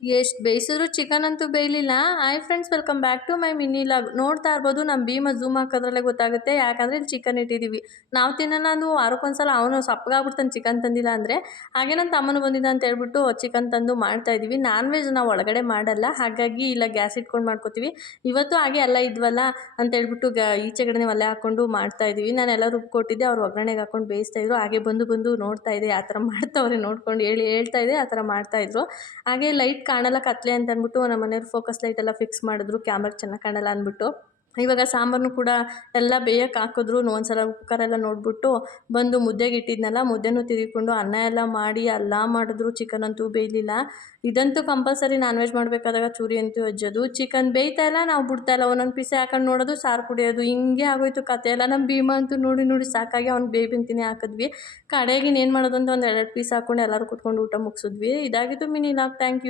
ಎಷ್ಟು ಬೇಯಿಸಿದ್ರು ಚಿಕನ್ ಅಂತೂ ಬೇಯಲಿಲ್ಲ. Hi friends, welcome back to my mini vlog. ನೋಡ್ತಾ ಇರ್ಬೋದು ನಮ್ಮ ಭೀಮ ಝೂಮ್ ಹಾಕೋದ್ರಲ್ಲೇ ಗೊತ್ತಾಗುತ್ತೆ. ಯಾಕಂದರೆ ಇಲ್ಲಿ ಚಿಕನ್ ಇಟ್ಟಿದ್ದೀವಿ. ನಾವು ತಿನ್ನೋಣ ಅಂದು ವಾರಕ್ಕೊಂದ್ಸಲ ಅವನು ಸಪ್ಪಗಾಗ್ಬಿಡ್ತಾನೆ ಚಿಕನ್ ತಂದಿಲ್ಲ ಅಂದರೆ. ಹಾಗೆ ನನ್ನ ತಮ್ಮನು ಬಂದಿದ್ದ ಅಂತ ಹೇಳ್ಬಿಟ್ಟು ಚಿಕನ್ ತಂದು ಮಾಡ್ತಾ ಇದ್ದೀವಿ. ನಾನ್ ವೆಜ್ ನಾವು ಒಳಗಡೆ ಮಾಡಲ್ಲ, ಹಾಗಾಗಿ ಇಲ್ಲ ಗ್ಯಾಸ್ ಇಟ್ಕೊಂಡು ಮಾಡ್ಕೋತೀವಿ. ಇವತ್ತು ಹಾಗೆ ಎಲ್ಲ ಇದ್ವಲ್ಲ ಅಂತ ಹೇಳ್ಬಿಟ್ಟು ಈಚೆ ಕಡೆನೇ ಒಲೆ ಹಾಕ್ಕೊಂಡು ಮಾಡ್ತಾ ಇದ್ದೀವಿ. ನಾನೆಲ್ಲ ರುಬ್ಕೊಟ್ಟಿದ್ದೆ, ಅವ್ರು ಒಗ್ಗರಣೆಗೆ ಹಾಕೊಂಡು ಬೇಯಿಸ್ತಾ ಇದ್ರು. ಹಾಗೆ ಬಂದು ನೋಡ್ತಾ ಇದ್ದೆ ಯಾವ ಥರ ಮಾಡ್ತಾವ್ರೆ ನೋಡ್ಕೊಂಡು ಹೇಳ್ತಾ ಇದ್ದೆ, ಆ ಥರ ಮಾಡ್ತಾಯಿದ್ರು. ಹಾಗೆ ಲೈಟ್ ಕಾಣಲ್ಲ ಕತ್ಲೆ ಅಂತ ಅಂದ್ಬಿಟ್ಟು ನಮ್ಮ ಮನೆಯವ್ರು ಫೋಕಸ್ ಲೈಟ್ ಎಲ್ಲ ಫಿಕ್ಸ್ ಮಾಡಿದ್ರು, ಕ್ಯಾಮ್ರಾಗೆ ಚೆನ್ನಾಗಿ ಕಾಣಲ್ಲ ಅಂದ್ಬಿಟ್ಟು. ಇವಾಗ ಸಾಂಬಾರನ್ನು ಕೂಡ ಎಲ್ಲ ಬೇಯಕ್ಕೆ ಹಾಕಿದ್ರು. ಒಂದ್ಸಲ ಕುಕ್ಕರೆಲ್ಲ ನೋಡಿಬಿಟ್ಟು ಬಂದು ಮುದ್ದೆಗೆ ಇಟ್ಟಿದ್ನಲ್ಲ, ಮುದ್ದೆನೂ ತಿರುಗಿಕೊಂಡು ಅನ್ನ ಎಲ್ಲ ಮಾಡಿ ಎಲ್ಲ ಮಾಡಿದ್ರು. ಚಿಕನ್ ಅಂತೂ ಬೇಯಲಿಲ್ಲ. ಇದಂತೂ ಕಂಪಲ್ಸರಿ ನಾನ್ ವೆಜ್ ಮಾಡಬೇಕಾದಾಗ ಚೂರಿ ಅಂತೂ ಹಜ್ಜೋದು. ಚಿಕನ್ ಬೇಯ್ತಾ ಇಲ್ಲ, ನಾವು ಬಿಡ್ತಾ ಇಲ್ಲ, ಒಂದೊಂದು ಪೀಸೆ ಹಾಕೊಂಡು ನೋಡೋದು, ಸಾರು ಕುಡಿಯೋದು, ಹಿಂಗೆ ಆಗೋಯ್ತು ಕತೆ ಎಲ್ಲ. ನಮ್ಮ ಭೀಮ ಅಂತೂ ನೋಡಿ ಸಾಕಾಗಿ ಅವ್ನು ಬೇಬಿಂತಿನೇ ಹಾಕಿದ್ವಿ. ಕಡೆಗೆ ಇನ್ನೇನು ಮಾಡೋದು ಅಂತ ಒಂದು 2 ಪೀಸ್ ಹಾಕ್ಕೊಂಡು ಎಲ್ಲರೂ ಕೂತ್ಕೊಂಡು ಊಟ ಮುಗಿಸಿದ್ವಿ. ಇದಾಗಿತ್ತು ಮಿನಿ ಲಾಗ್. Thank you.